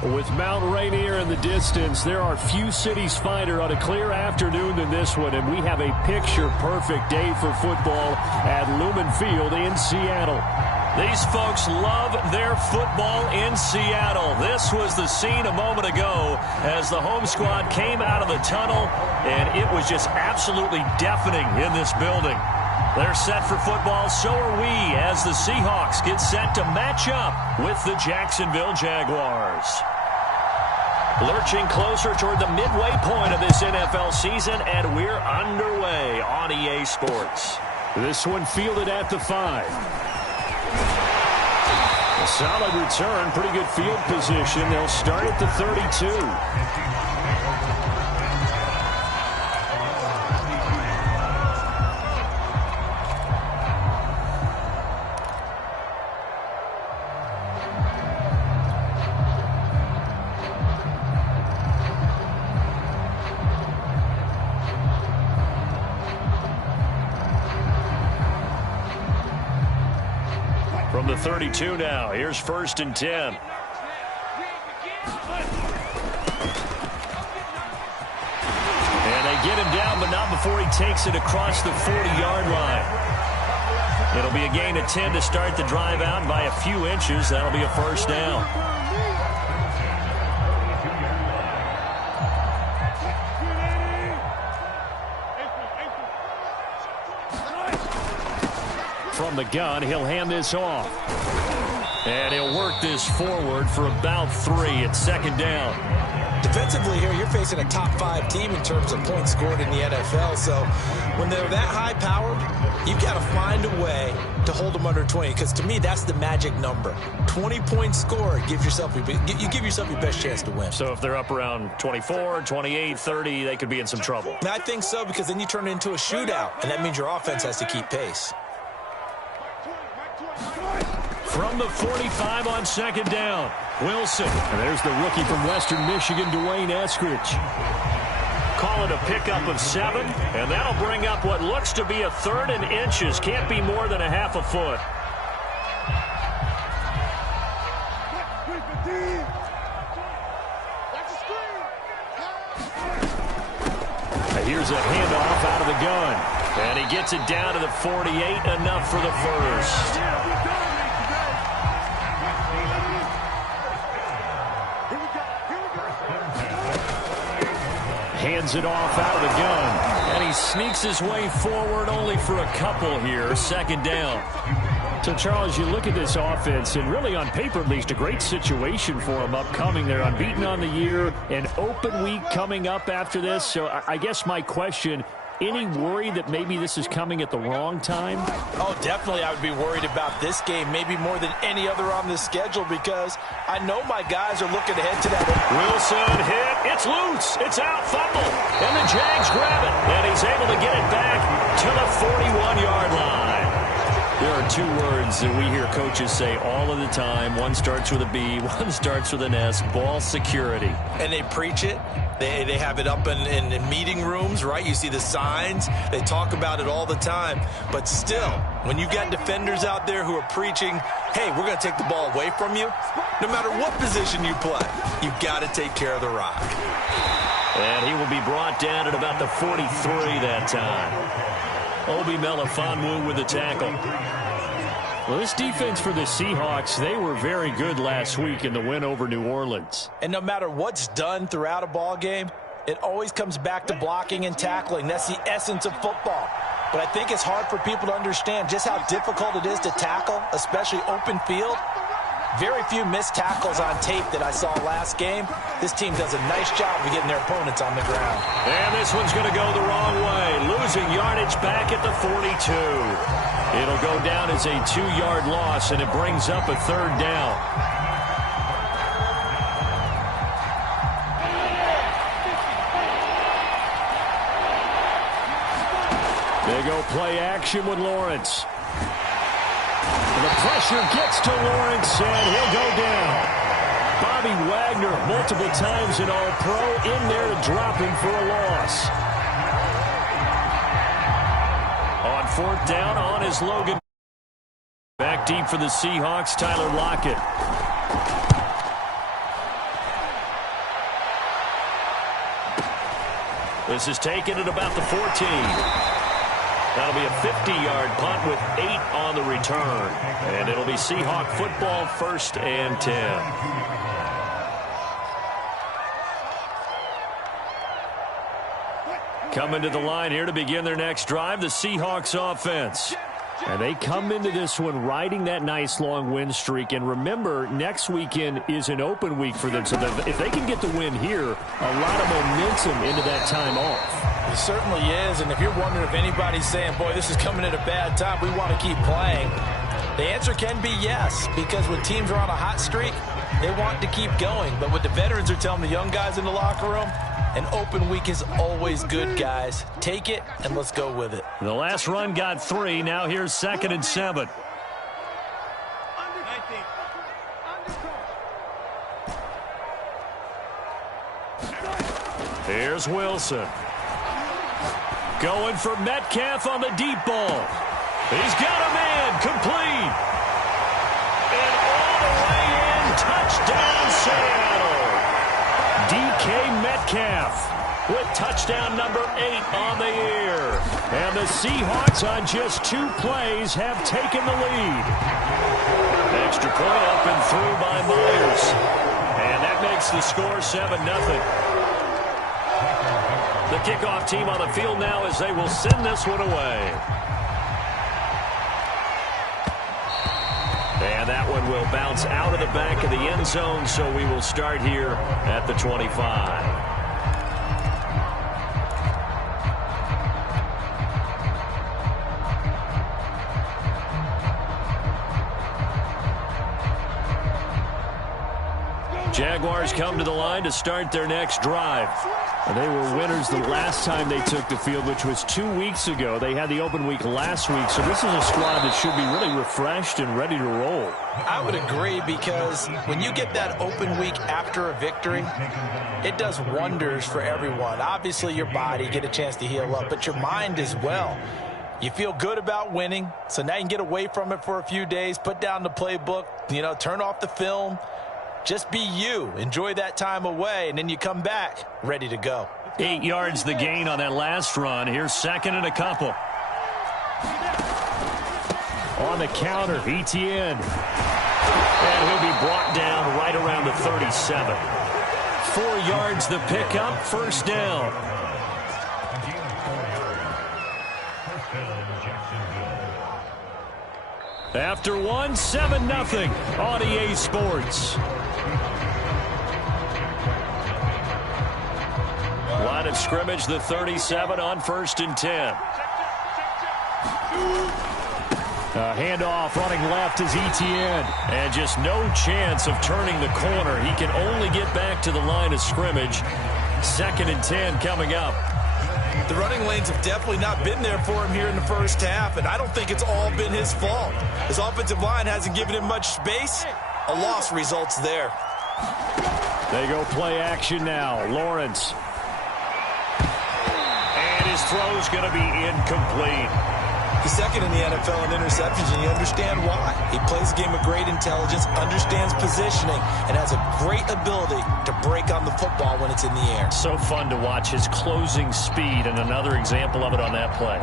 With Mount Rainier in the distance, there are few cities finer on a clear afternoon than this one, and we have a picture-perfect day for football at Lumen Field in Seattle. These folks love their football in Seattle. This was the scene a moment ago as the home squad came out of the tunnel, and it was just absolutely deafening in this building. They're set for football, so are we, as the Seahawks get set to match up with the Jacksonville Jaguars. Lurching closer toward the midway point of this NFL season, and we're underway on EA Sports. This one fielded at the 5. A solid return, pretty good field position. They'll start at the 32. From the 32 now, here's 1st and 10. And they get him down, but not before he takes it across the 40-yard line. It'll be a gain of 10 to start the drive out by a few inches. That'll be a 1st down. From the gun, he'll hand this off. And he'll work this forward for about 3 at 2nd down. Defensively here, you're facing a top 5 team in terms of points scored in the NFL. So when they're that high-powered, you've got to find a way to hold them under 20. Because to me, that's the magic number. 20 points scored, you give yourself your best chance to win. So if they're up around 24, 28, 30, they could be in some trouble. And I think so, because then you turn it into a shootout, and that means your offense has to keep pace. From the 45 on 2nd down, Wilson. And there's the rookie from Western Michigan, Dwayne Eskridge. Call it a pickup of 7, and that'll bring up what looks to be a 3rd and inches. Can't be more than a half a foot. Here's a handoff out of the gun. And he gets it down to the 48, enough for the 1st. Hands it off out of the gun. And he sneaks his way forward only for a couple here. 2nd down. So, Charles, you look at this offense, and really on paper at least, a great situation for them upcoming. They're unbeaten on the year, an open week coming up after this. So I guess my question, any worry that maybe this is coming at the wrong time? Oh, definitely I would be worried about this game, maybe more than any other on this schedule, because I know my guys are looking ahead to that. Wilson hit. It's loose. It's out. Fumble. And the Jags grab it. And he's able to get it back to the 41-yard line. There are 2 words that we hear coaches say all of the time. One starts with a B, one starts with an S, ball security. And they preach it. They have it up in meeting rooms, right? You see the signs. They talk about it all the time. But still, when you've got defenders out there who are preaching, hey, we're going to take the ball away from you, no matter what position you play, you've got to take care of the rock. And he will be brought down at about the 43 that time. Obi Melifonwu with the tackle. Well, this defense for the Seahawks, they were very good last week in the win over New Orleans. And no matter what's done throughout a ball game, it always comes back to blocking and tackling. That's the essence of football. But I think it's hard for people to understand just how difficult it is to tackle, especially open field. Very few missed tackles on tape that I saw last game. This team does a nice job of getting their opponents on the ground. And this one's going to go the wrong way. Losing yardage back at the 42. It'll go down as a 2-yard loss, and it brings up a 3rd down. They go play action with Lawrence. The pressure gets to Lawrence, and he'll go down. Bobby Wagner, multiple times an All-Pro, in there to drop him for a loss. On 4th down on his Logan. Back deep for the Seahawks, Tyler Lockett. This is taken at about the 14. That'll be a 50-yard punt with 8 on the return. And it'll be Seahawk football, 1st and 10. Coming to the line here to begin their next drive, the Seahawks offense. And they come into this one riding that nice long win streak. And remember, next weekend is an open week for them. So that if they can get the win here, a lot of momentum into that time off. It certainly is. And if you're wondering if anybody's saying, boy, this is coming at a bad time, we want to keep playing, the answer can be yes. Because when teams are on a hot streak, they want to keep going. But what the veterans are telling the young guys in the locker room, an open week is always good, guys. Take it, and let's go with it. The last run got 3. Now here's 2nd and 7. Here's Wilson. Going for Metcalf on the deep ball. He's got a man. Complete. And all the way in. Touchdown, Seattle. DK Metcalf with touchdown number 8 on the year. And the Seahawks on just 2 plays have taken the lead. Extra point up and through by Myers. And that makes the score 7-0. The kickoff team on the field now as they will send this one away. And that one will bounce out of the back of the end zone, so we will start here at the 25. Jaguars come to the line to start their next drive. And they were winners the last time they took the field, which was 2 weeks ago. They had the open week last week, so this is a squad that should be really refreshed and ready to roll. I would agree, because when you get that open week after a victory, it does wonders for everyone. Obviously, your body, get a chance to heal up, but your mind as well. You feel good about winning, so now you can get away from it for a few days, put down the playbook, turn off the film. Just be you. Enjoy that time away, and then you come back ready to go. 8 yards the gain on that last run. Here's 2nd and a couple. On the counter, ETN. And he'll be brought down right around the 37. 4 yards the pickup, 1st down. After 1, 7-0 on EA Sports. Line of scrimmage, the 37 on 1st and 10. Handoff running left is ETN. And just no chance of turning the corner. He can only get back to the line of scrimmage. 2nd and 10 coming up. The running lanes have definitely not been there for him here in the first half, and I don't think it's all been his fault. His offensive line hasn't given him much space. A loss results there. They go play action now. Lawrence. And his throw's going to be incomplete. He's 2nd in the NFL in interceptions, and you understand why. He plays a game of great intelligence, understands positioning, and has a great ability to break on the football when it's in the air. So fun to watch his closing speed, and another example of it on that play.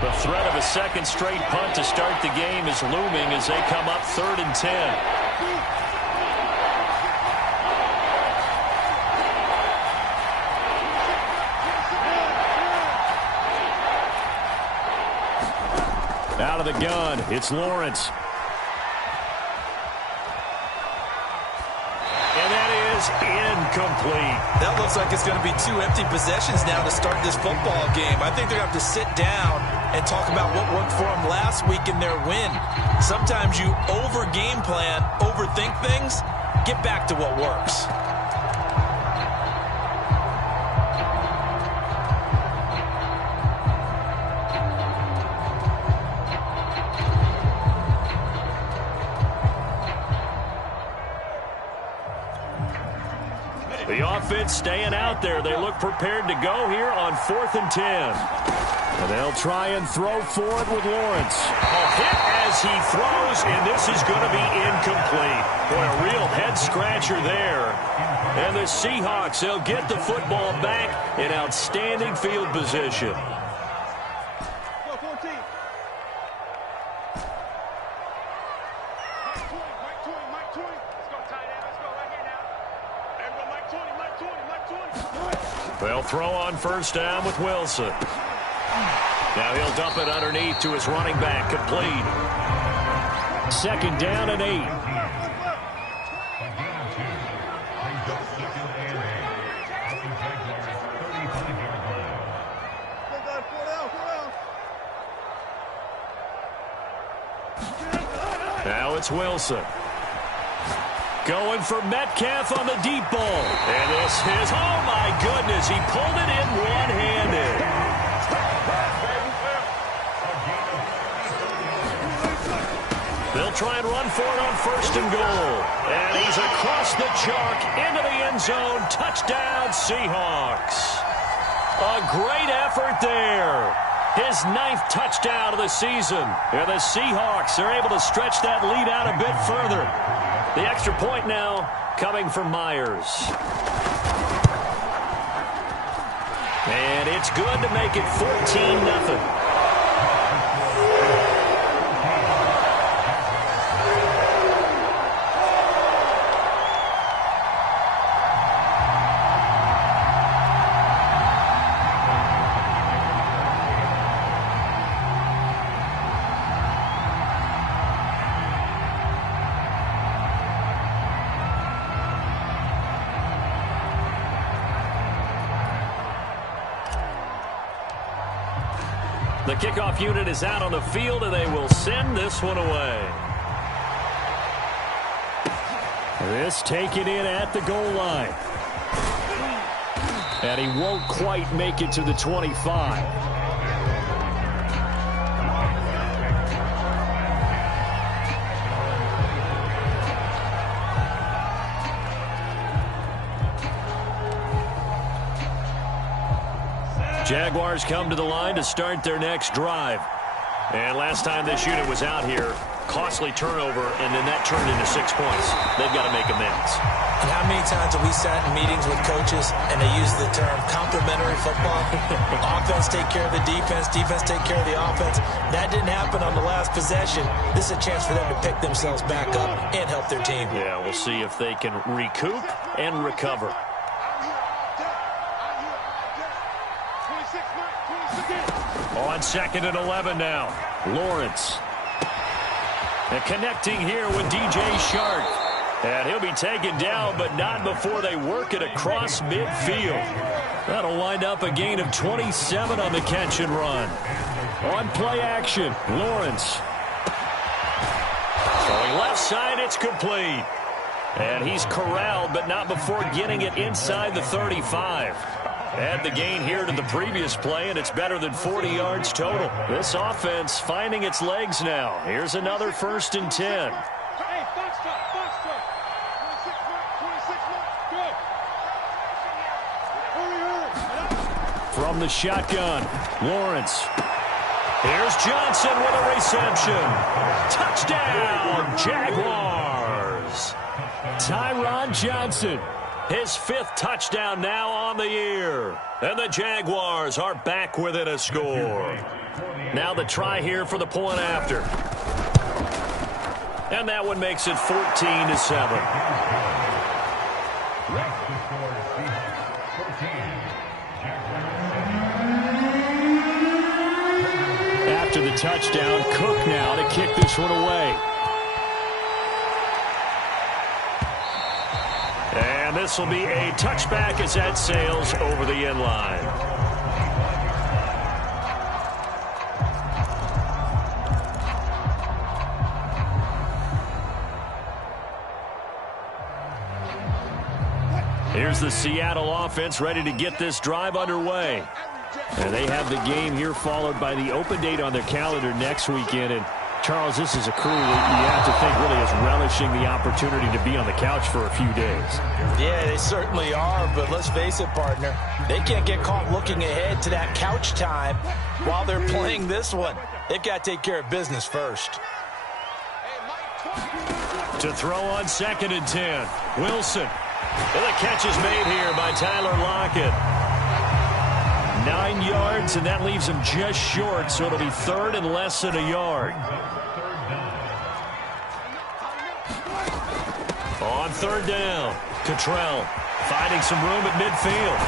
The threat of a second straight punt to start the game is looming as they come up 3rd and 10. Out of the gun, it's Lawrence. And that is incomplete. That looks like it's going to be 2 empty possessions now to start this football game. I think they're going to have to sit down and talk about what worked for them last week in their win. Sometimes you over-game plan, overthink things, get back to what works. The offense staying out there. They look prepared to go here on 4th and 10. And they'll try and throw for it with Lawrence. A hit as he throws, and this is going to be incomplete. Boy, a real head-scratcher there. And the Seahawks, they'll get the football back in outstanding field position. They'll throw on first down with Wilson. Now he'll dump it underneath to his running back, complete. Second down and 8. Now it's Wilson. Going for Metcalf on the deep ball. And this is, oh my goodness, he pulled it in one-handed. They'll try and run for it on first and goal. And he's across the chalk into the end zone. Touchdown, Seahawks. A great effort there. His 9th touchdown of the season. And the Seahawks are able to stretch that lead out a bit further. The extra point now coming from Myers. And it's good to make it 14-0. The kickoff unit is out on the field, and they will send this one away. This taken in at the goal line. And he won't quite make it to the 25. Jaguars come to the line to start their next drive. And last time this unit was out here, costly turnover, and then that turned into 6 points. They've got to make amends. And how many times have we sat in meetings with coaches and they use the term complementary football? Offense take care of the defense, defense take care of the offense. That didn't happen on the last possession. This is a chance for them to pick themselves back up and help their team. Yeah, we'll see if they can recoup and recover. On 2nd and 11 now. Lawrence. And connecting here with DJ Shark. And he'll be taken down, but not before they work it across midfield. That'll wind up a gain of 27 on the catch and run. On play action, Lawrence. Throwing left side, it's complete. And he's corralled, but not before getting it inside the 35. Add the gain here to the previous play, and it's better than 40 yards total. This offense finding its legs now. Here's another 1st and 10. From the shotgun, Lawrence. Here's Johnson with a reception. Touchdown, Jaguars. Tyron Johnson. His 5th touchdown now on the year. And the Jaguars are back within a score. Now the try here for the point after. And that one makes it 14-7. After the touchdown, Cook now to kick this one away. And this will be a touchback as that sails over the end line. Here's the Seattle offense ready to get this drive underway. And they have the game here followed by the open date on their calendar next weekend. And Charles, this is a crew that you have to think really is relishing the opportunity to be on the couch for a few days. Yeah, they certainly are, but let's face it, partner. They can't get caught looking ahead to that couch time while they're playing this one. They've got to take care of business first. To throw on 2nd and 10. Wilson. And the catch is made here by Tyler Lockett. 9 yards, and that leaves him just short, so it'll be 3rd and less than a yard. On 3rd down, Cottrell finding some room at midfield.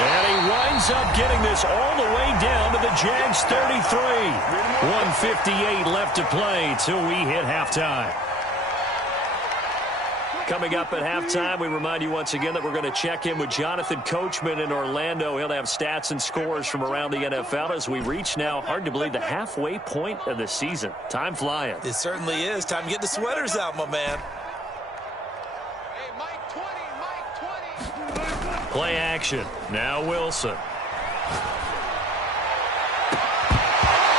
And he winds up getting this all the way down to the Jags 33. 1:58 left to play till we hit halftime. Coming up at halftime, we remind you once again that we're going to check in with Jonathan Coachman in Orlando. He'll have stats and scores from around the NFL as we reach now, hard to believe, the halfway point of the season. Time flying. It certainly is. Time to get the sweaters out, my man. Play action. Now Wilson.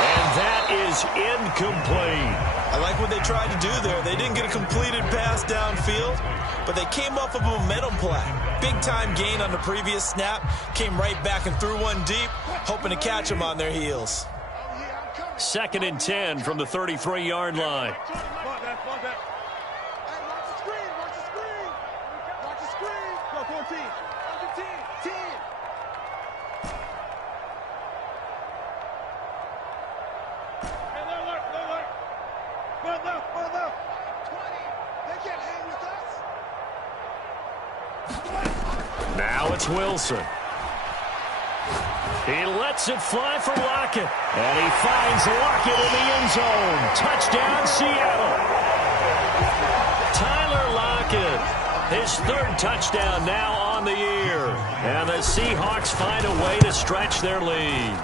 And that is incomplete. I like what they tried to do there. They didn't get a completed pass downfield, but they came off of a momentum play. Big-time gain on the previous snap. Came right back and threw one deep, hoping to catch them on their heels. 2nd and 10 from the 33-yard line. Now it's Wilson. He lets it fly for Lockett. And he finds Lockett in the end zone. Touchdown, Seattle. Tyler Lockett, his 3rd touchdown now on the year. And the Seahawks find a way to stretch their lead.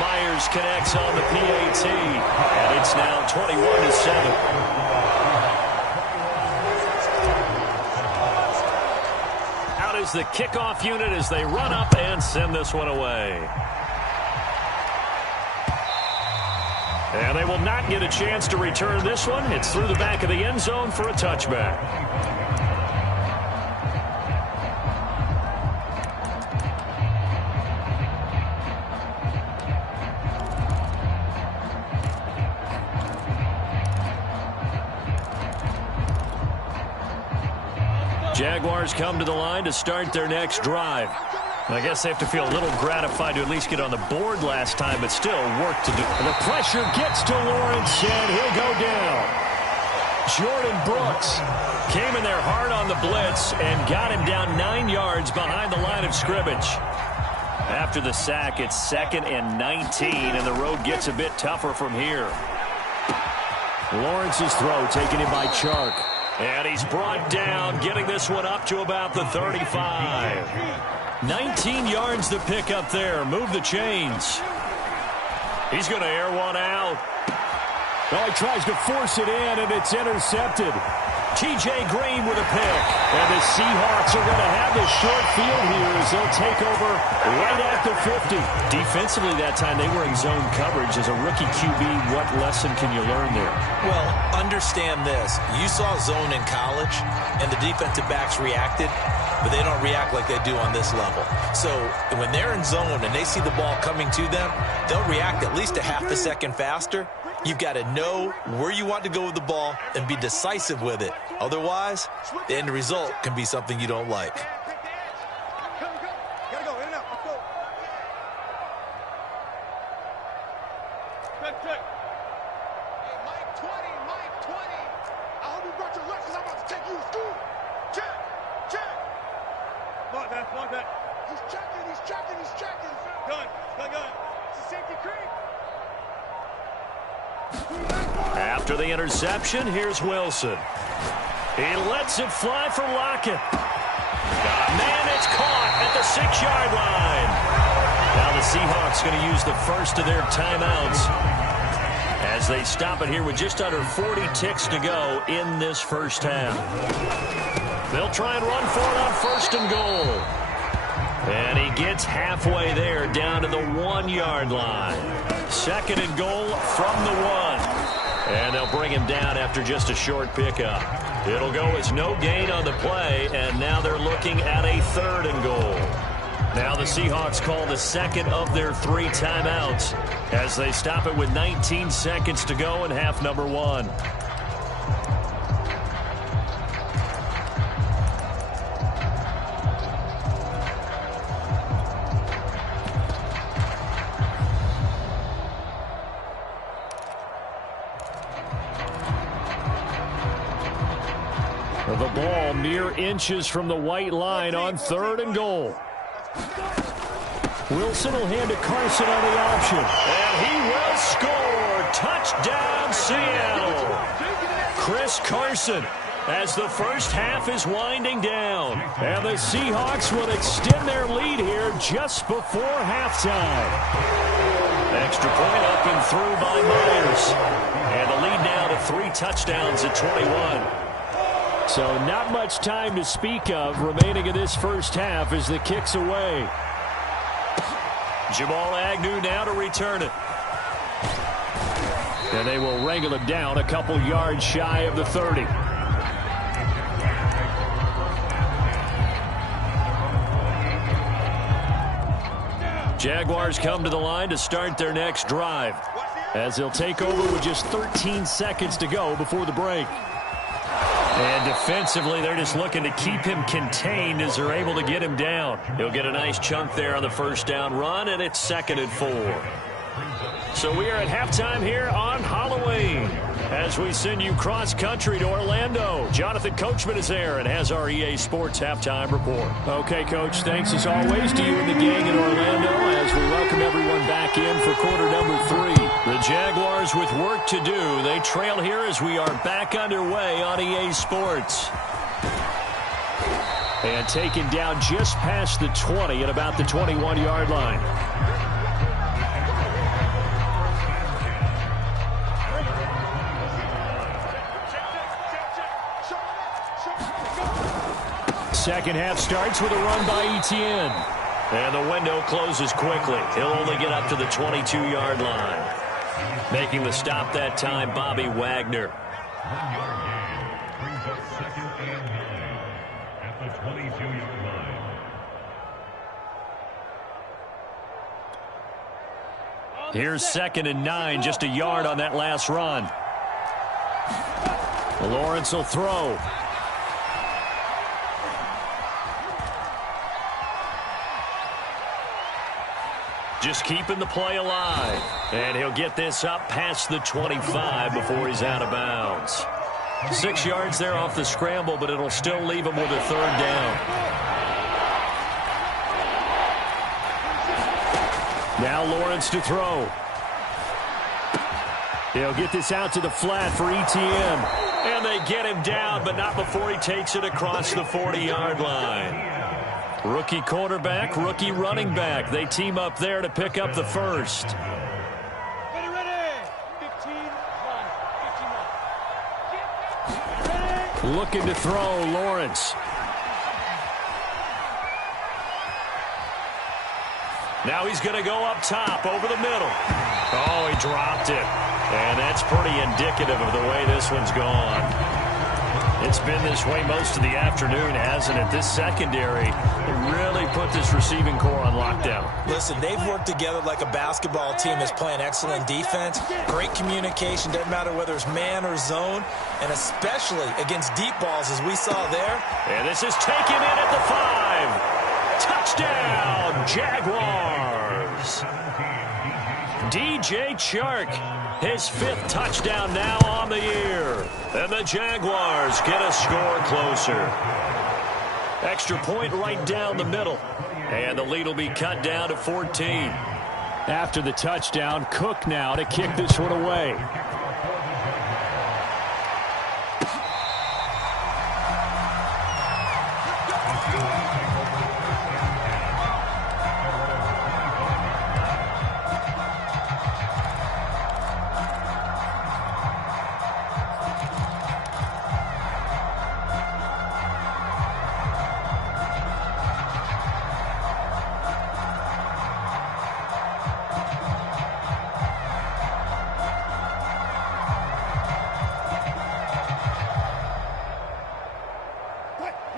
Myers connects on the PAT. And it's now 21-7. Is the kickoff unit as they run up and send this one away. And they will not get a chance to return this one. It's through the back of the end zone for a touchback. Jaguars come to the line to start their next drive. I guess they have to feel a little gratified to at least get on the board last time, but still work to do. And the pressure gets to Lawrence, and he'll go down. Jordan Brooks came in there hard on the blitz and got him down 9 yards behind the line of scrimmage. After the sack, it's 2nd and 19, and the road gets a bit tougher from here. Lawrence's throw taken in by Chark. And he's brought down, getting this one up to about the 35. 19 yards to pick up there. Move the chains. He's going to air one out. Well, he tries to force it in, and it's intercepted. T.J. Green with a pick. And the Seahawks are going to have the short field here as they'll take over right at the 50. Defensively that time, they were in zone coverage. As a rookie QB, what lesson can you learn there? Well, understand this. You saw zone in college, and the defensive backs reacted, but they don't react like they do on this level. So when they're in zone and they see the ball coming to them, they'll react at least a half a second faster. You've got to know where you want to go with the ball and be decisive with it. Otherwise, the end result can be something you don't like. After the interception, here's Wilson. He lets it fly for Lockett. Man, it's caught at the 6-yard line. Now the Seahawks going to use the first of their timeouts as they stop it here with just under 40 ticks to go in this first half. They'll try and run for it on 1st and goal. And he gets halfway there down to the 1-yard line. 2nd and goal from the 1. And they'll bring him down after just a short pickup. It'll go as no gain on the play, and now they're looking at a 3rd and goal. Now the Seahawks call the second of their 3 timeouts as they stop it with 19 seconds to go in half number 1. The ball mere inches from the white line on 3rd and goal. Wilson will hand to Carson on the option. And he will score. Touchdown, Seattle. Chris Carson as the first half is winding down. And the Seahawks will extend their lead here just before halftime. Extra point up and through by Myers. And the lead now to 3 touchdowns at 21. So not much time to speak of remaining in this first half as the kick's away. Jamal Agnew now to return it. And they will wrangle him down a couple yards shy of the 30. Jaguars come to the line to start their next drive, as they'll take over with just 13 seconds to go before the break. And defensively, they're just looking to keep him contained as they're able to get him down. He'll get a nice chunk there on the first down run, and it's 2nd and 4. So we are at halftime here on Halloween as we send you cross-country to Orlando. Jonathan Coachman is there and has our EA Sports halftime report. Okay, Coach, thanks as always to you and the gang in Orlando as we welcome everyone back in for quarter number 3. The Jaguars with work to do. They trail here as we are back underway on EA Sports. And taken down just past the 20 at about the 21-yard line. Second half starts with a run by Etienne. And the window closes quickly. He'll only get up to the 22-yard line. Making the stop that time, Bobby Wagner. Here's 2nd and 9, just a yard on that last run. Lawrence will throw. Just keeping the play alive. And he'll get this up past the 25 before he's out of bounds. 6 yards there off the scramble, but it'll still leave him with a 3rd down. Now Lawrence to throw. He'll get this out to the flat for Etienne. And they get him down, but not before he takes it across the 40-yard line. Rookie quarterback, rookie running back. They team up there to pick up the first. Looking to throw, Lawrence. Now he's going to go up top over the middle. Oh, he dropped it. And that's pretty indicative of the way this one's gone. It's been this way most of the afternoon, hasn't it? This secondary really put this receiving core on lockdown. Listen, they've worked together like a basketball team that's playing excellent defense. Great communication, doesn't matter whether it's man or zone, and especially against deep balls as we saw there. And this is taken in at the 5. Touchdown, Jaguars. DJ Chark, his 5th touchdown now on the year. And the Jaguars get a score closer. Extra point right down the middle. And the lead will be cut down to 14. After the touchdown, Cook now to kick this one away.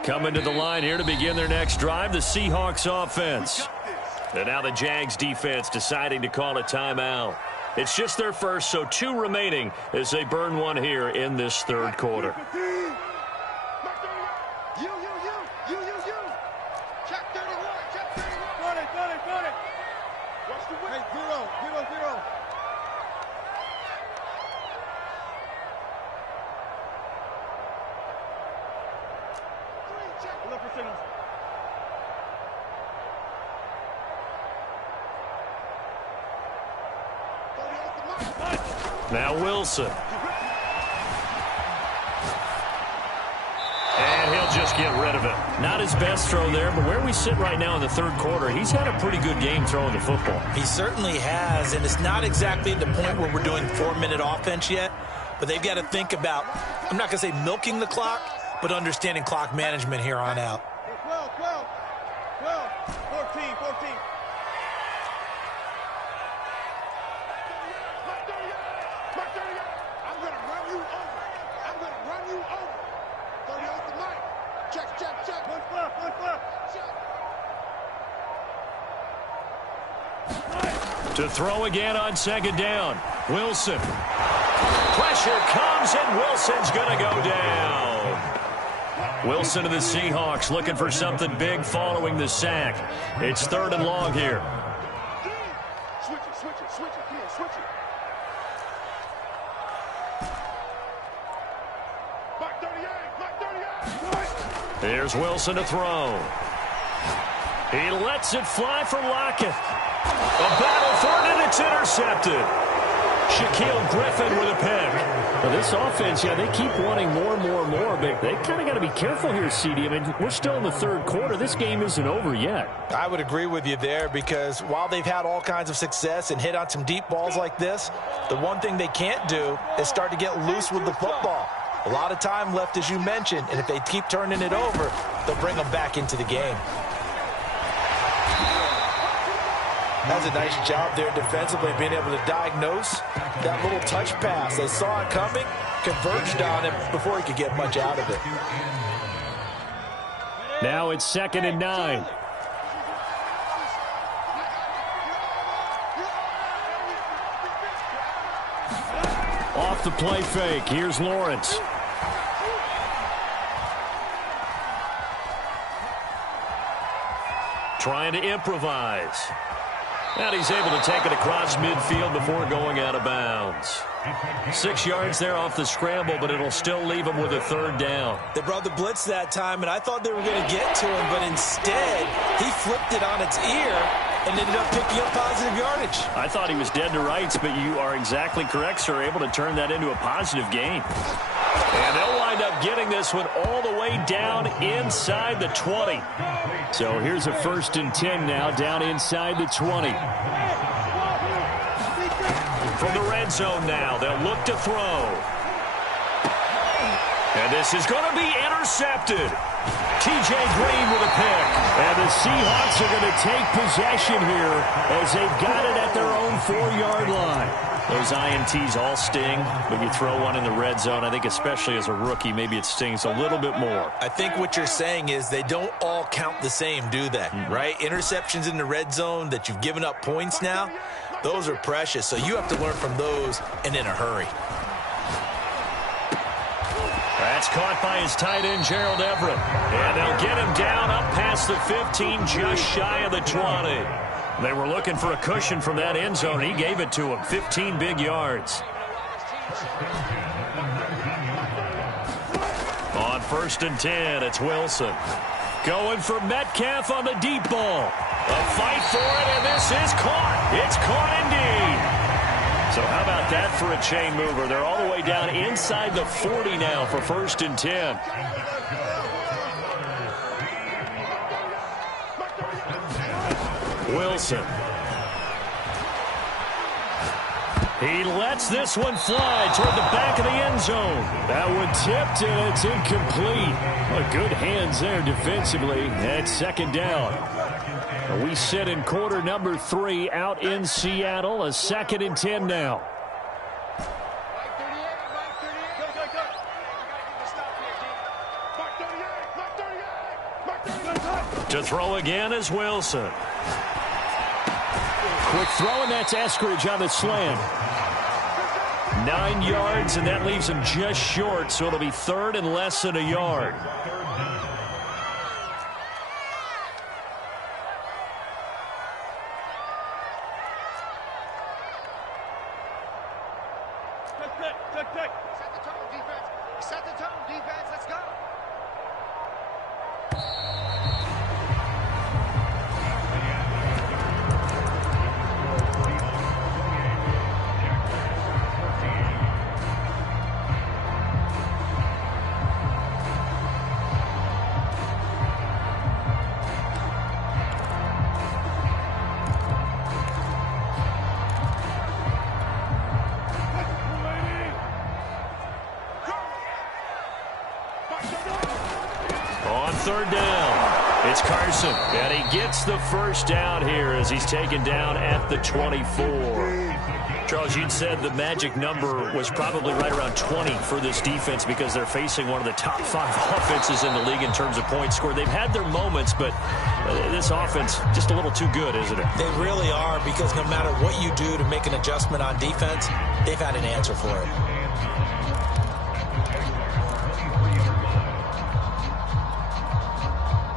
Coming to the line here to begin their next drive, the Seahawks offense. And now the Jags defense deciding to call a timeout. It's just their first, so 2 remaining as they burn one here in this third quarter. Now Wilson. And he'll just get rid of it. Not his best throw there, but where we sit right now in the third quarter, he's had a pretty good game throwing the football. He certainly has, and it's not exactly at the point where we're doing 4-minute offense yet, but they've got to think about, I'm not going to say milking the clock, but understanding clock management here on out. 12, 14. I'm going to run you over. 30 off the mic. Check. One flip. To throw again on second down. Wilson. Pressure comes, and Wilson's going to go down. Wilson to the Seahawks looking for something big following the sack. It's 3rd and long here. Switch it. Come on, switch it. Back 38. Here's Wilson to throw. He lets it fly for Lockett. A battle for it, and it's intercepted. Shaquille Griffin with a pick. Well, this offense, they keep wanting more, but they kind of got to be careful here, CD. I mean, we're still in the third quarter. This game isn't over yet. I would agree with you there because while they've had all kinds of success and hit on some deep balls like this, the one thing they can't do is start to get loose with the football. A lot of time left, as you mentioned, and if they keep turning it over, they'll bring them back into the game. That's a nice job there defensively, being able to diagnose that little touch pass. They saw it coming, converged on him before he could get much out of it. Now it's 2nd and 9. Off the play fake. Here's Lawrence. Trying to improvise. And he's able to take it across midfield before going out of bounds. 6 yards there off the scramble, but it'll still leave him with a 3rd down. They brought the blitz that time, and I thought they were going to get to him, but instead he flipped it on its ear and ended up picking up positive yardage. I thought he was dead to rights, but you are exactly correct, sir. Able to turn that into a positive gain. And they'll wind up getting this one all the way down inside the 20. So here's a 1st and 10 now, down inside the 20. From the red zone now, they'll look to throw. And this is going to be intercepted. T.J. Green with a pick. And the Seahawks are going to take possession here as they've got it at their own 4-yard line. Those INTs all sting, but you throw one in the red zone, I think especially as a rookie, maybe it stings a little bit more. I think what you're saying is they don't all count the same, do they? Right? Interceptions in the red zone that you've given up points now, those are precious. So you have to learn from those and in a hurry. That's caught by his tight end, Gerald Everett. And they'll get him down up past the 15, just shy of the 20. They were looking for a cushion from that end zone. He gave it to him. 15 big yards. On 1st and 10, it's Wilson. Going for Metcalf on the deep ball. A fight for it, and this is caught. It's caught indeed. So how about that for a chain mover? They're all the way down inside the 40 now for 1st and 10. Wilson. He lets this one fly toward the back of the end zone. That one tipped, and it's incomplete. Well, good hands there defensively. That's 2nd down. We sit in quarter number 3 out in Seattle. A 2nd and 10 now. To throw again is Wilson. Quick throw, and that's Eskridge on the slant. 9 yards, and that leaves him just short, so it'll be third and less than a yard. Set the tone, defense. Set the tone, defense. Let's go. On third down, it's Carson. And he gets the first down here as he's taken down at the 24. Charles, you'd said the magic number was probably right around 20 for this defense because they're facing one of the top 5 offenses in the league in terms of points scored. They've had their moments, but this offense just a little too good, isn't it? They really are, because no matter what you do to make an adjustment on defense, they've had an answer for it.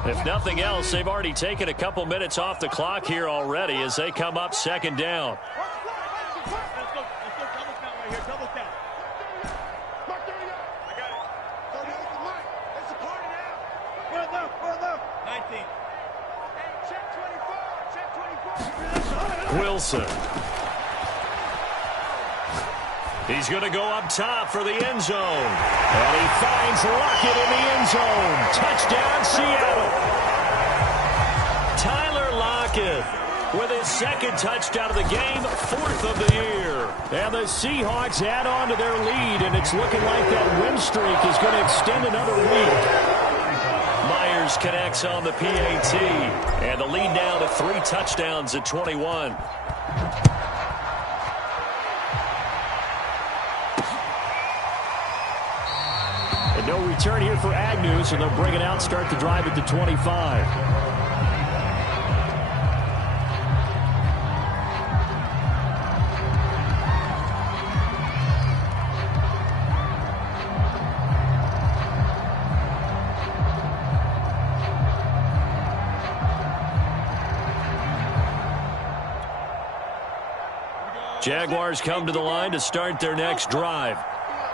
If nothing else, they've already taken a couple minutes off the clock here already as they come up second down. Wilson. He's going to go up top for the end zone. And he finds Lockett in the end zone. Touchdown, Seattle. Tyler Lockett with his second touchdown of the game, 4th of the year. And the Seahawks add on to their lead, and it's looking like that win streak is going to extend another week. Myers connects on the PAT. And the lead now to 3 touchdowns at 21. And no return here for Agnew, so they'll bring it out, start the drive at the 25. Jaguars come to the line to start their next drive.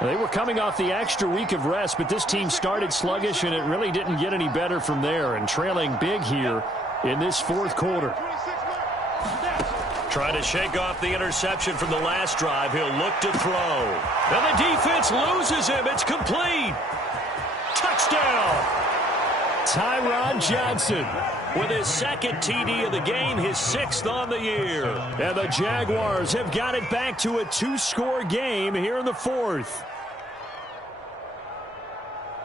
They were coming off the extra week of rest, but this team started sluggish, and it really didn't get any better from there, and trailing big here in this 4th quarter. Trying to shake off the interception from the last drive. He'll look to throw. And the defense loses him. It's complete. Touchdown. Tyron Johnson with his second TD of the game, his 6th on the year. And the Jaguars have got it back to a 2-score game here in the 4th.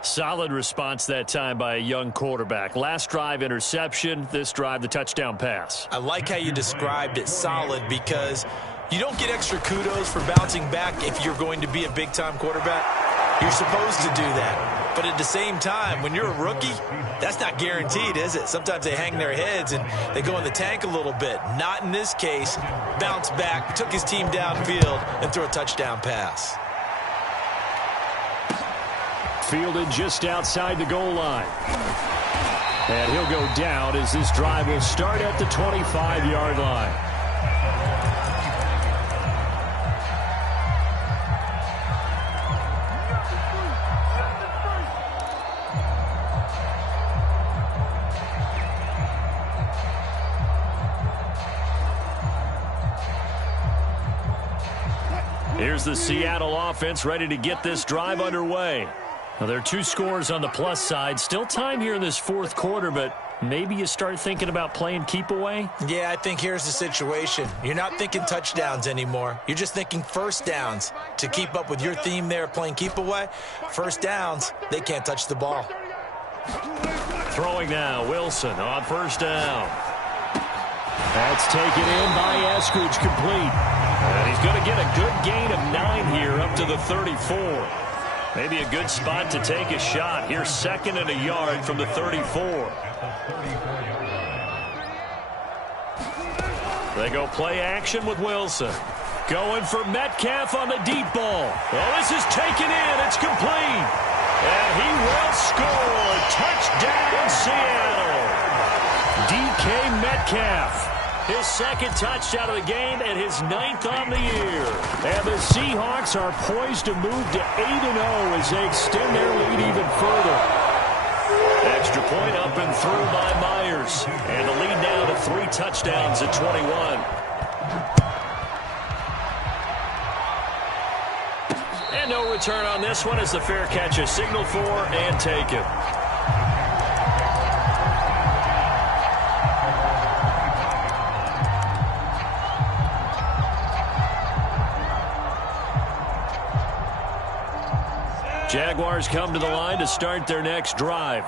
Solid response that time by a young quarterback. Last drive, interception. This drive, the touchdown pass. I like how you described it, solid, because you don't get extra kudos for bouncing back if you're going to be a big-time quarterback. You're supposed to do that. But at the same time, when you're a rookie, that's not guaranteed, is it? Sometimes they hang their heads and they go in the tank a little bit. Not in this case. Bounced back, took his team downfield, and threw a touchdown pass. Fielded just outside the goal line. And he'll go down as this drive will start at the 25-yard line. Here's the Seattle offense ready to get this drive underway. Now, there are 2 scores on the plus side. Still time here in this 4th quarter, but maybe you start thinking about playing keep away? Yeah, I think here's the situation. You're not thinking touchdowns anymore. You're just thinking first downs. To keep up with your theme there, playing keep away, first downs, they can't touch the ball. Throwing now, Wilson on first down. That's taken in by Eskridge, complete. And he's going to get a good gain of 9 here up to the 34. Maybe a good spot to take a shot. Here's 2nd and a yard from the 34. They go play action with Wilson. Going for Metcalf on the deep ball. Oh, this is taken in. It's complete. And he will score. Touchdown, Seattle. DK Metcalf. His 2nd touchdown of the game and his 9th on the year. And the Seahawks are poised to move to 8-0 as they extend their lead even further. Extra point up and through by Myers. And the lead now to 3 touchdowns at 21. And no return on this one as the fair catch is signaled for and taken. Jaguars come to the line to start their next drive.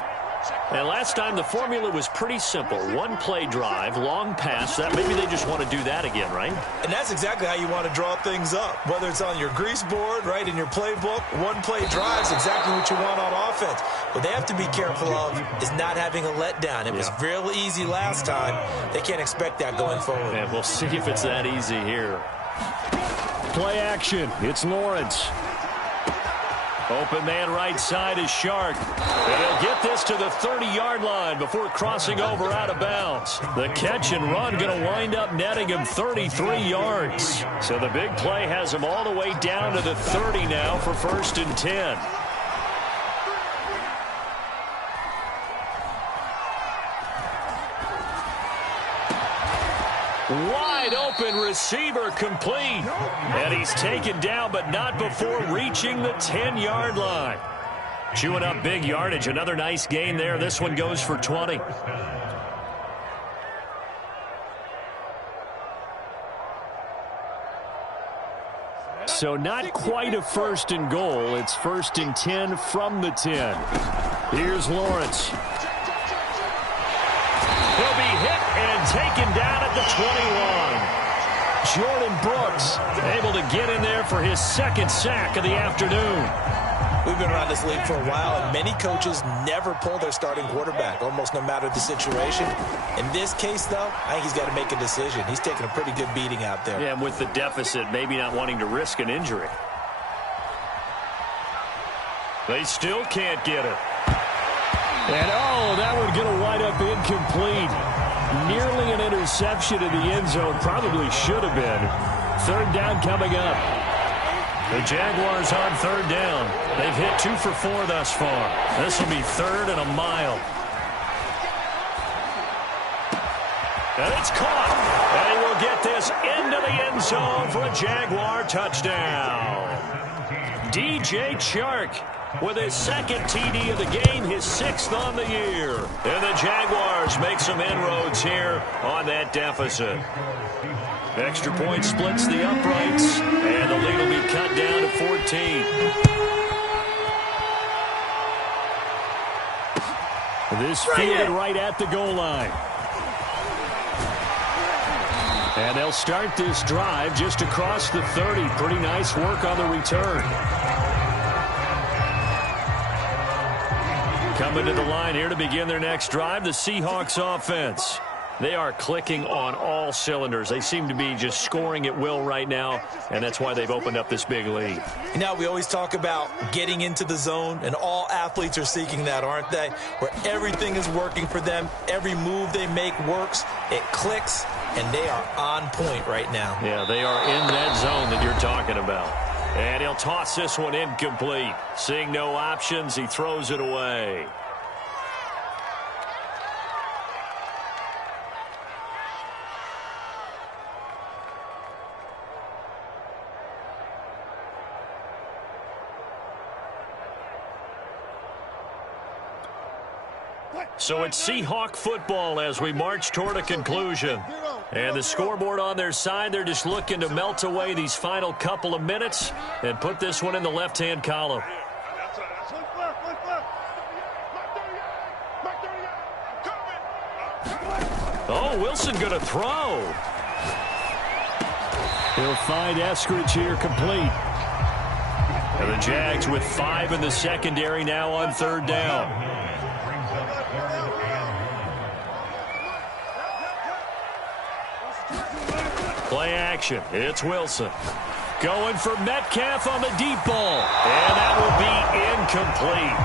And last time the formula was pretty simple. 1-play drive, long pass. That maybe they just want to do that again, right? And that's exactly how you want to draw things up. Whether it's on your grease board, right, in your playbook, 1-play drive is exactly what you want on offense. What they have to be careful of is not having a letdown. It was real easy last time. They can't expect that going forward. And we'll see if it's that easy here. Play action. It's Lawrence. Open man right side is Shark. And he'll get this to the 30-yard line before crossing over out of bounds. The catch and run going to wind up netting him 33 yards. So the big play has him all the way down to the 30 now for 1st and 10. Wide open receiver complete. And he's taken down, but not before reaching the 10-yard line. Chewing up big yardage. Another nice gain there. This one goes for 20. So not quite a 1st and goal. It's 1st and 10 from the 10. Here's Lawrence. He'll be hit and taken down at the 21. Jordan Brooks able to get in there for his 2nd sack of the afternoon. We've been around this league for a while, and many coaches never pull their starting quarterback, almost no matter the situation. In this case, though, I think he's got to make a decision. He's taking a pretty good beating out there. Yeah, and with the deficit, maybe not wanting to risk an injury. They still can't get it. And, oh, that one going to wind up incomplete. Nearly an interception in the end zone. Probably should have been. 3rd down coming up. The Jaguars on 3rd down. They've hit 2 for 4 thus far. This will be 3rd and a mile. And it's caught. And he will get this into the end zone for a Jaguar touchdown. DJ Chark with his 2nd TD of the game, his 6th on the year. And the Jaguars make some inroads here on that deficit. Extra point splits the uprights, and the lead will be cut down to 14. This fielded right at the goal line. And they'll start this drive just across the 30. Pretty nice work on the return. Coming to the line here to begin their next drive, the Seahawks offense. They are clicking on all cylinders. They seem to be just scoring at will right now, and that's why they've opened up this big lead. You know, we always talk about getting into the zone, and all athletes are seeking that, aren't they? Where everything is working for them. Every move they make works. It clicks, and they are on point right now. Yeah, they are in that zone that you're talking about. And he'll toss this one incomplete. Seeing no options, he throws it away. So it's Seahawk football as we march toward a conclusion. And the scoreboard on their side, they're just looking to melt away these final couple of minutes and put this one in the left-hand column. Oh, Wilson going to throw. He'll find Eskridge here complete. And the Jags with 5 in the secondary now on 3rd down. Play action. It's Wilson. Going for Metcalf on the deep ball. And that will be incomplete.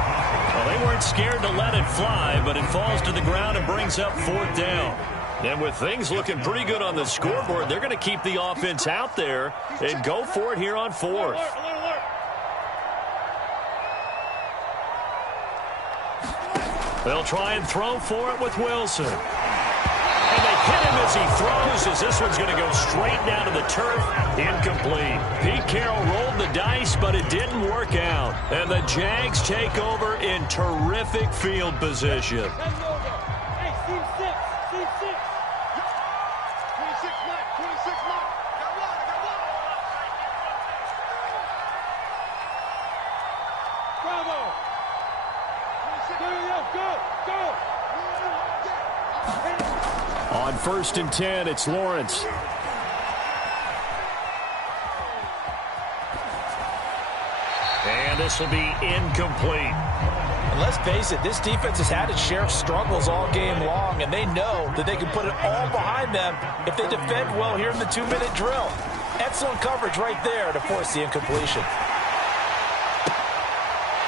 Well, they weren't scared to let it fly, but it falls to the ground and brings up 4th down. And with things looking pretty good on the scoreboard, they're going to keep the offense out there and go for it here on 4th. They'll try and throw for it with Wilson. And they hit him as he throws, as this one's going to go straight down to the turf. Incomplete. Pete Carroll rolled the dice, but it didn't work out. And the Jags take over in terrific field position. On 1st and 10, it's Lawrence. And this will be incomplete. And let's face it, this defense has had its share of struggles all game long, and they know that they can put it all behind them if they defend well here in the 2-minute drill. Excellent coverage right there to force the incompletion.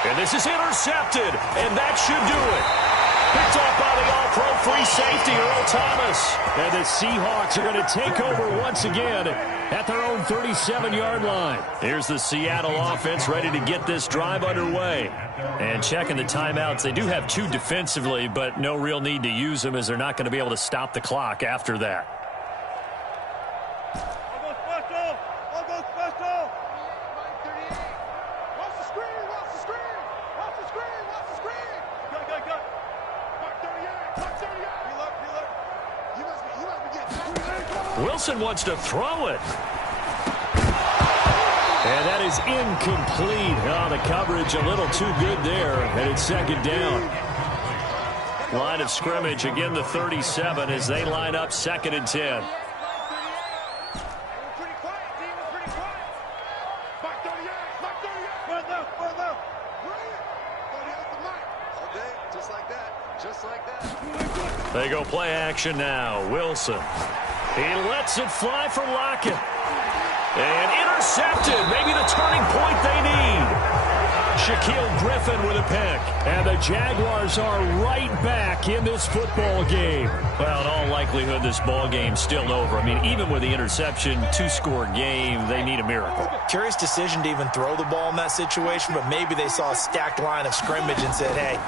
And this is intercepted, and that should do it. Picked off by the all-pro free safety, Earl Thomas. And the Seahawks are going to take over once again at their own 37-yard line. Here's the Seattle offense ready to get this drive underway. And checking the timeouts, they do have 2 defensively, but no real need to use them as they're not going to be able to stop the clock after that. Wilson wants to throw it. And that is incomplete. Oh, the coverage a little too good there. And it's 2nd down. Line of scrimmage, again the 37 as they line up 2nd and 10. They go play action now. Wilson. He lets it fly for Lockett. And intercepted. Maybe the turning point they need. Shaquille Griffin with a pick. And the Jaguars are right back in this football game. Well, in all likelihood, this ball game's still over. I mean, even with the interception, 2-score game, they need a miracle. Curious decision to even throw the ball in that situation, but maybe they saw a stacked line of scrimmage and said, hey,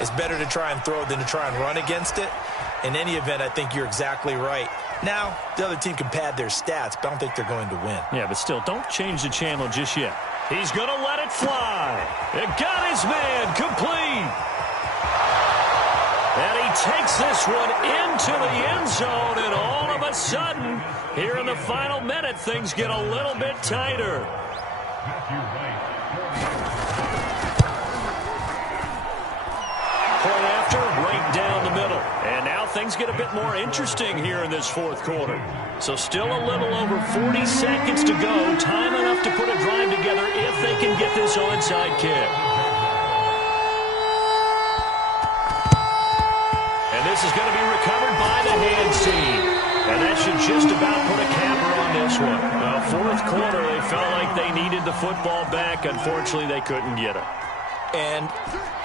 it's better to try and throw than to try and run against it. In any event, I think you're exactly right. Now, the other team can pad their stats, but I don't think they're going to win. Yeah, but still, don't change the channel just yet. He's going to let it fly. It got his man complete. And he takes this one into the end zone, and all of a sudden, here in the final minute, things get a little bit tighter. Point after, right down the middle. And now things get a bit more interesting here in this 4th quarter. So still a little over 40 seconds to go. Time enough to put a drive together if they can get this onside kick. And this is going to be recovered by the hands team. And that should just about put a capper on this one. Well, 4th quarter, they felt like they needed the football back. Unfortunately, they couldn't get it. And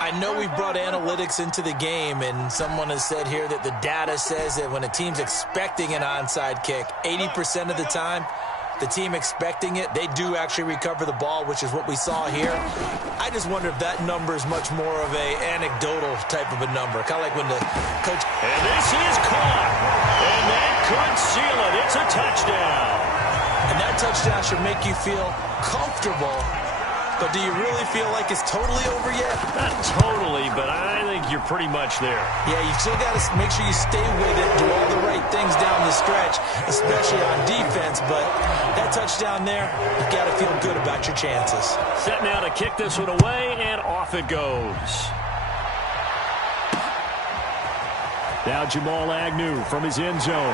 I know we've brought analytics into the game, and someone has said here that the data says that when a team's expecting an onside kick, 80% of the time, the team expecting it, they do actually recover the ball, which is what we saw here. I just wonder if that number is much more of a anecdotal type of a number, kind of like when the coach... And this is caught, and that could seal it. It's a touchdown. And that touchdown should make you feel comfortable. But do you really feel like it's totally over yet? Not totally, but I think you're pretty much there. Yeah, you've still got to make sure you stay with it, do all the right things down the stretch, especially on defense. But that touchdown there, you've got to feel good about your chances. Set now to kick this one away, and off it goes. Now Jamal Agnew from his end zone.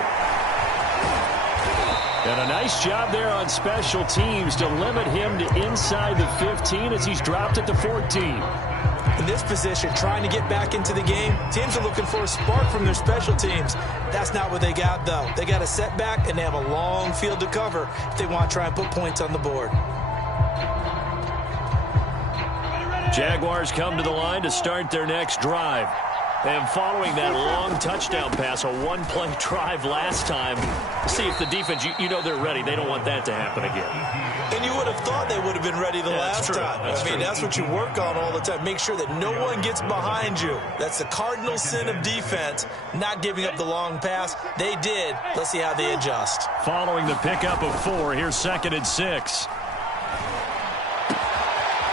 And a nice job there on special teams to limit him to inside the 15 as he's dropped at the 14. In this position, trying to get back into the game, teams are looking for a spark from their special teams. That's not what they got, though. They got a setback, and they have a long field to cover if they want to try and put points on the board. Jaguars come to the line to start their next drive. And following that long touchdown pass, a one-play drive last time, see if the defense, you know they're ready. They don't want that to happen again. And you would have thought they would have been ready the last time. That's what you work on all the time. Make sure that no one gets behind you. That's the cardinal sin of defense, not giving up the long pass. They did. Let's see how they adjust. Following the pickup of 4, here's 2nd and 6.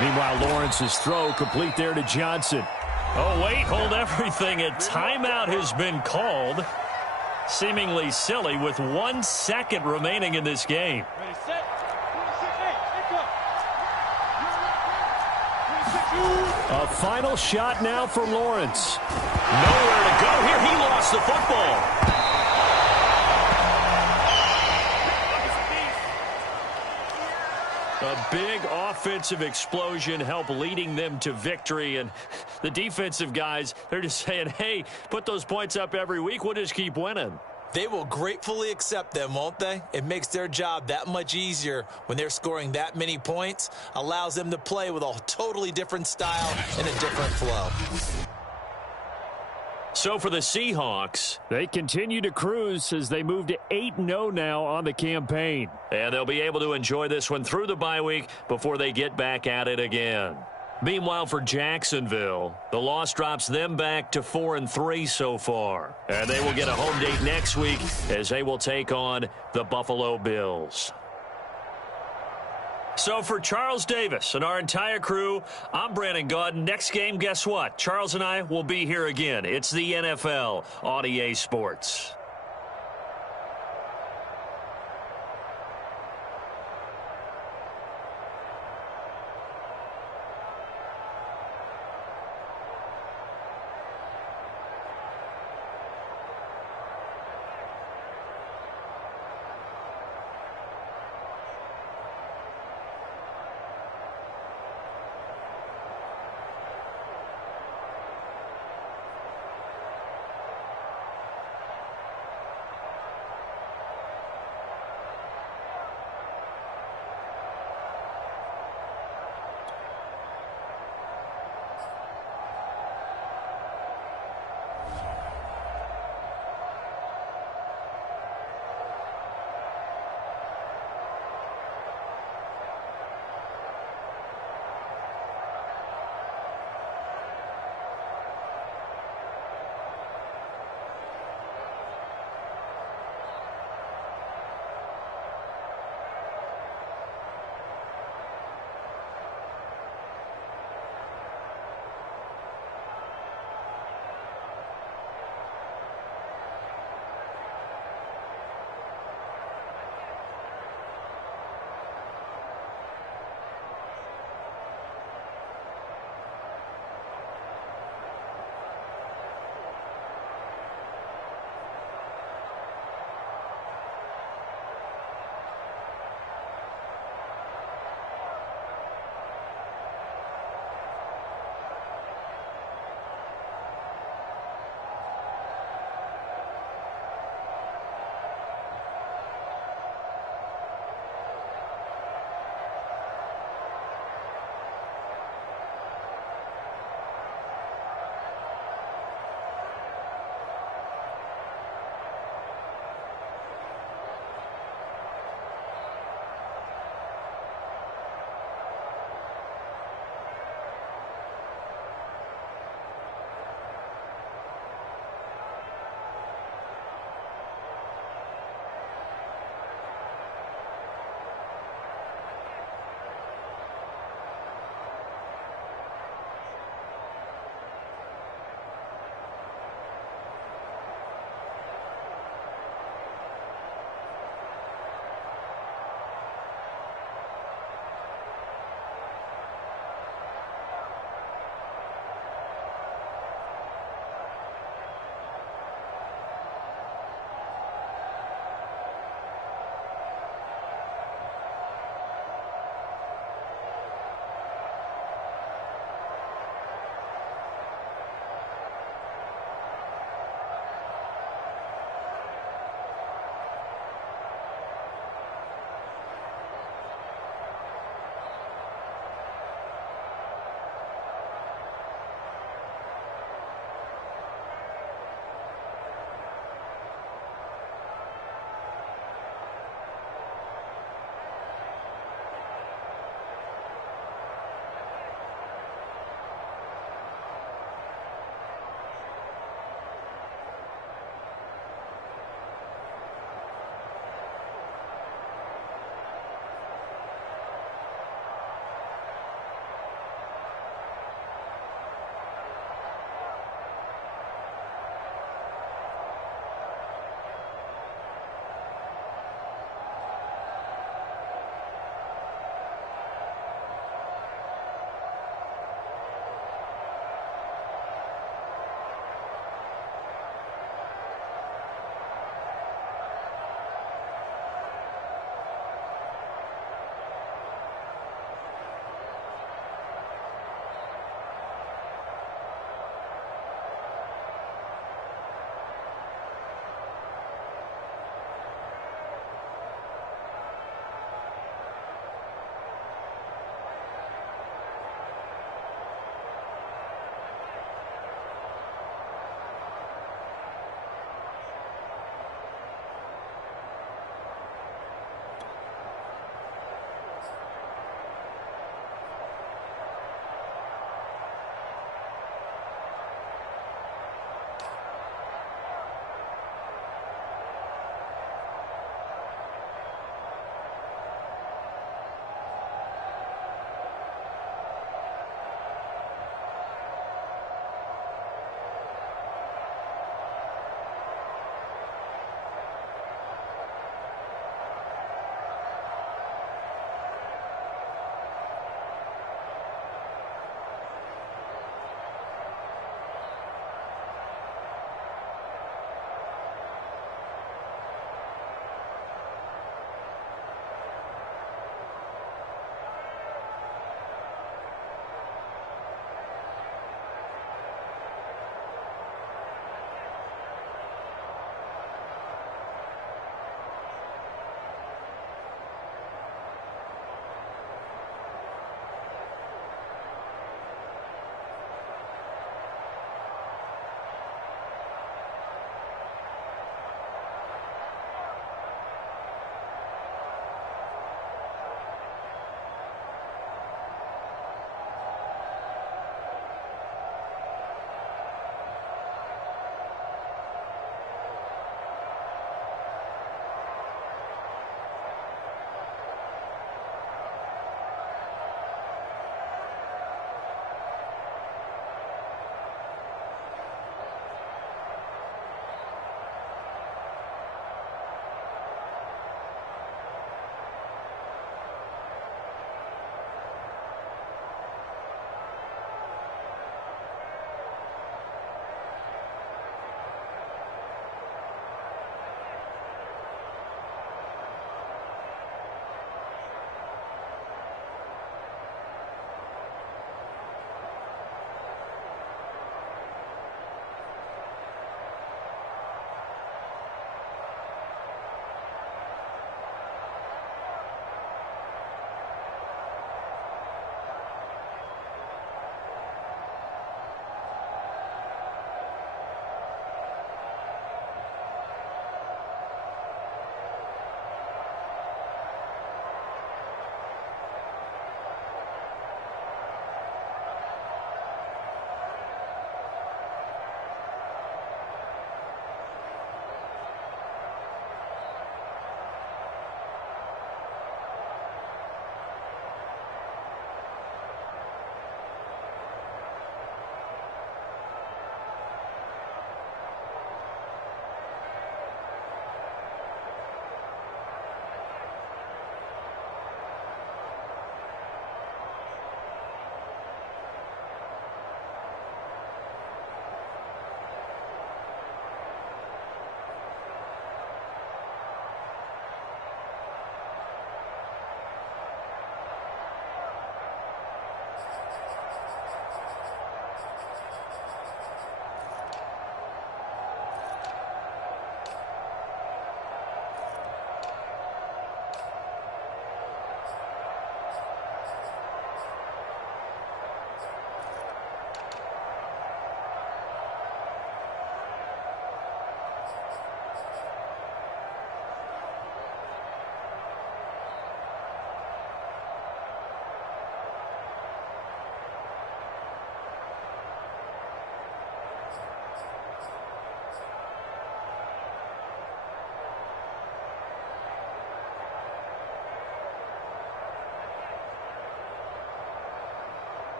Meanwhile, Lawrence's throw complete there to Johnson. Oh, wait, hold everything. A timeout has been called. Seemingly silly with 1 second remaining in this game. A final shot now for Lawrence. Nowhere to go here. He lost the football. A big offensive explosion helped leading them to victory. And the defensive guys, they're just saying, hey, put those points up every week. We'll just keep winning. They will gratefully accept them, won't they? It makes their job that much easier when they're scoring that many points. Allows them to play with a totally different style and a different flow. So for the Seahawks, they continue to cruise as they move to 8-0 now on the campaign. And they'll be able to enjoy this one through the bye week before they get back at it again. Meanwhile, for Jacksonville, the loss drops them back to 4-3 so far. And they will get a home date next week as they will take on the Buffalo Bills. So for Charles Davis and our entire crew, I'm Brandon Gaudin. Next game, guess what? Charles and I will be here again. It's the NFL on EA Sports.